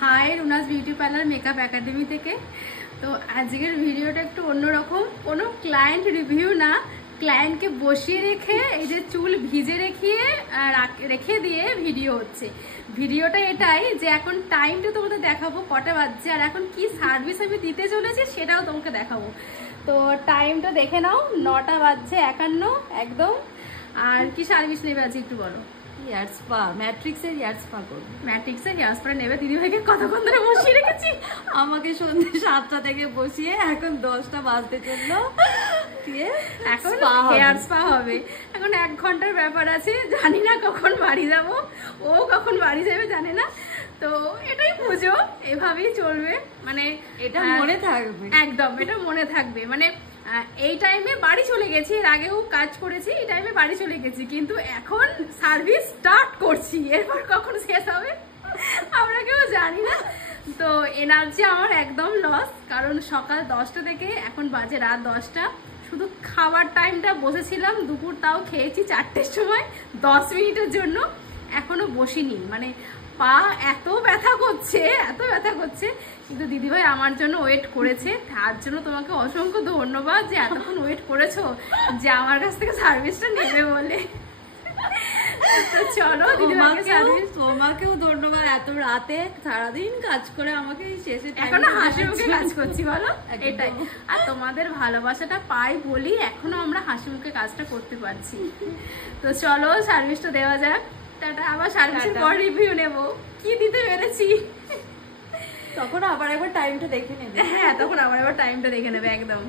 High Runa's beauty parlour makeup academy থেকে। তো আজকের ভিডিওটা একটু অন্যরকম, কোনো ক্লায়েন্ট রিভিউ না, ক্লায়েন্টকে বসিয়ে রেখে এই যে চুল ভিজে রেখে দিয়ে ভিডিও হচ্ছে। ভিডিওটা এটাই যে এখন টাইমটা তোমাদের দেখাবো কটা বাজছে আর এখন কি সার্ভিস আমি দিতে চলেছি সেটাও তোমাকে দেখাবো। তো টাইমটা দেখে নাও, 9টা বাজছে 51 একদম। আর কি সার্ভিস নেবে আজকে একটু বলো। হেয়ার স্পা, ম্যাট্রিক্সের হেয়ার স্পা করবো। ম্যাট্রিক্সের হেয়ার স্পা নেবে? দিদিভাইকে কতক্ষণ ধরে বসিয়ে রেখেছি, আমাকে সন্ধ্যে 7টা থেকে বসিয়ে এখন 10টা বাজতে চললো, এখন হেয়ার স্পা হবে। এখন 1 ঘন্টার ব্যাপার আছে, জানি না কখন বাড়ি যাব, ও কখন বাড়ি যাবে জানে না। তো এটাই পুজো, এভাবেই চলবে, মানে এটা মনে থাকবে একদম, এটা মনে থাকবে। মানে এই টাইমে বাড়ি চলে গেছি, এর আগেও কাজ করেছি, এই টাইমে বাড়ি চলে গেছি, কিন্তু এখন সার্ভিস স্টার্ট করছি, এরপর কখন শেষ হবে আমরা কেউ জানি না। তো এনার্জি আমার একদম লস, কারণ সকাল 10টা থেকে এখন বাজে রাত 10টা। শুধু খাবার টাইমটা বসেছিলাম, দুপুর তাও খেয়েছি 4টের সময় 10 মিনিটের জন্য, এখনো বসিনি। মানে পা এত ব্যথা করছে, এত ব্যথা করছে, কিন্তু দিদিভাই আমার জন্য ওয়েট করেছে, তার জন্য তোমাকে অসংখ্য ধন্যবাদ যে এতক্ষণ ওয়েট করেছো, যে আমার কাছ থেকে সার্ভিসটা নেবে বলে। তো চলো তোমাকেও ধন্যবাদ, এত রাতে সারাদিন কাজ করে আমাকে শেষে এখনো হাসি মুখে কাজ করছি বলো, এটাই। আর তোমাদের ভালোবাসাটা পাই বলি এখনো আমরা হাসি মুখে কাজটা করতে পারছি। তো চলো সার্ভিসটা দেওয়া যাক, টাটা। আবার সার্ভিসের পর রিভিউ নেব কি দিতে পেরেছি, তখন আবার একবার টাইমটা দেখে নেবে। হ্যাঁ, তখন আবার টাইমটা দেখে নেবে একদম।